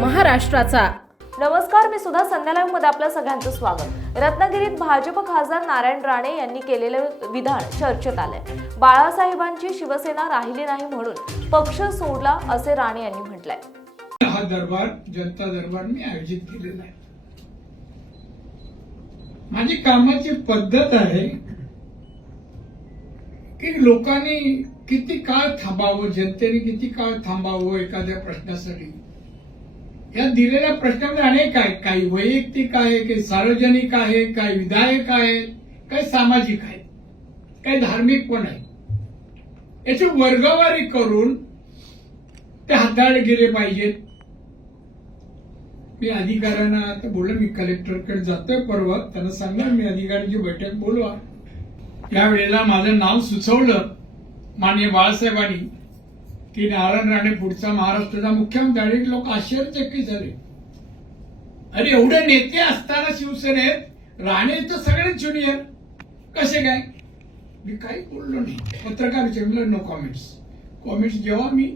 महाराष्ट्राचा. नमस्कार मी सुद्धा संध्या मध्ये आपलं सगळ्यांचं स्वागत. रत्नागिरीत भाजप खासदार नारायण राणे यांनी केलेलं विधान चर्चेत आलंय. बाळासाहेबांची शिवसेना राहिली नाही म्हणून पक्ष सोडला असे राणे यांनी म्हटलंय. हा दरबार जनता दरबार मी आयोजित केलेला आहे. माझी कामाची पद्धत आहे की लोकांनी किती काळ थांबावं जनतेने किती काळ थांबावं एखाद्या प्रश्नासाठी? या दिलेल्या प्रश्नामध्ये अनेक आहेत. काही वैयक्तिक आहे काही सार्वजनिक आहे काही विधायक आहे काही सामाजिक आहे काही धार्मिक पण आहे. याची वर्गवारी करून ते हाताळले गेले पाहिजेत. मी अधिकाऱ्यांना आता बोललो मी कलेक्टरकडे जातोय परवा. त्यांना सांगणार मी अधिकाऱ्यांची बैठक बोलवा. यावेळेला माझं नाव सुचवलं मान्य बाळासाहेबांनी की नारायण राणे पुढचा महाराष्ट्राचा मुख्यमंत्री आणि लोक आश्चर्यचकित झाले. अरे एवढे नेते असताना शिवसेनेत राणे तर सगळेच ज्युनियर कसे काय? मी काही बोललो नाही. पत्रकार विचारलं नो कॉमेंट्स कॉमेंट्स जेव्हा मी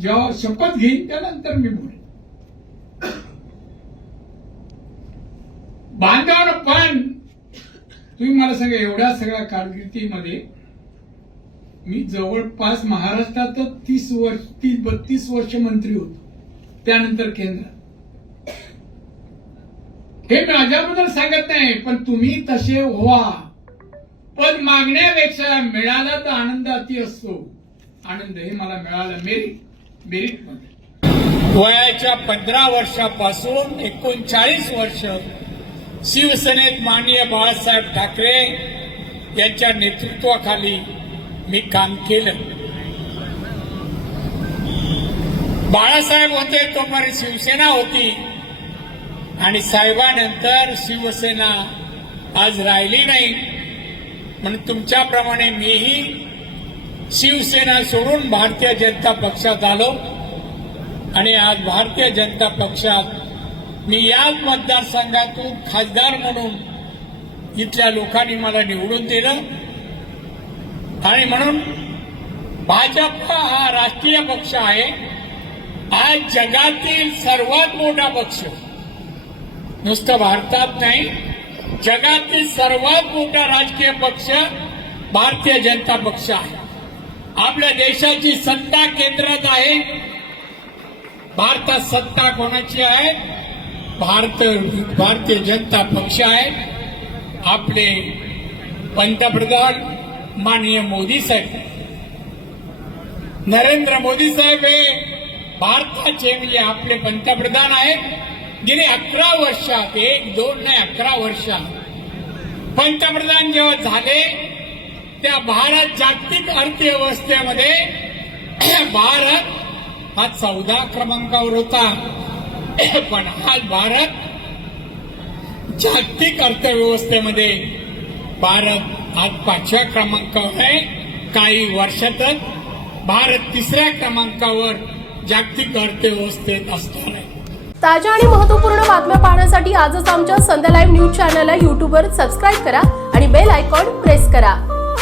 जेव्हा शपथ घेईन त्यानंतर मी बोलेन. बांधवान पण तुम्ही मला सांगा एवढ्या सगळ्या कारकिर्दीमध्ये मी जवळपास महाराष्ट्रात तीस वर्ष तीस बत्तीस वर्ष मंत्री होतो. त्यानंतर केंद्र. हे माझ्याबद्दल सांगत नाही पण तुम्ही तसे व्हा. पद मागण्यापेक्षा मिळाला तर आनंद अति असतो. आनंद हे मला मिळालं मेरिट मेरिटमध्ये वयाच्या पंधरा वर्षापासून एकोणचाळीस वर्ष शिवसेनेत माननीय बाळासाहेब ठाकरे यांच्या नेतृत्वाखाली मी काम केलं. बाळासाहेब होते तोपर्यंत शिवसेना होती आणि साहेबानंतर शिवसेना आज राहिली नाही. म्हणून तुमच्याप्रमाणे मीही शिवसेना सोडून भारतीय जनता पक्षात आलो आणि आज भारतीय जनता पक्षात मी याच मतदारसंघातून खासदार म्हणून इथल्या लोकांनी मला निवडून दिलं. आणि म्हणून भाजप हा राष्ट्रीय पक्ष आहे. आज जगातील सर्वात मोठा पक्ष. नुसतं भारतात नाही जगातील सर्वात मोठा राजकीय पक्ष भारतीय जनता पक्ष आहे. आपल्या देशाची सत्ता केंद्रात आहे. भारतात सत्ता कोणाची आहे? भारत भारतीय जनता पक्ष आहे. आपले पंतप्रधान माननीय मोदी साहेब. नरेंद्र मोदी साहेब हे भारताचे म्हणजे आपले पंतप्रधान आहेत. गेले अकरा वर्षात एक दोन नाही अकरा वर्षात. पंतप्रधान जेव्हा झाले त्या भारत जागतिक अर्थव्यवस्थेमध्ये भारत हा चौदा क्रमांकावर होता. पण आज भारत जागतिक अर्थव्यवस्थेमध्ये भारत आज पाचव्या क्रमांकावर आहे. काही वर्षातच भारत तिसऱ्या क्रमांकावर जागतिक अर्थव्यवस्थेत असणार आहे. ताज्या आणि महत्त्वपूर्ण बातम्या पाहण्यासाठी आजच आमच्या संध्या लाईव्ह न्यूज चॅनलला यूट्यूबवर सबस्क्राईब करा आणि बेल आयकॉन प्रेस करा.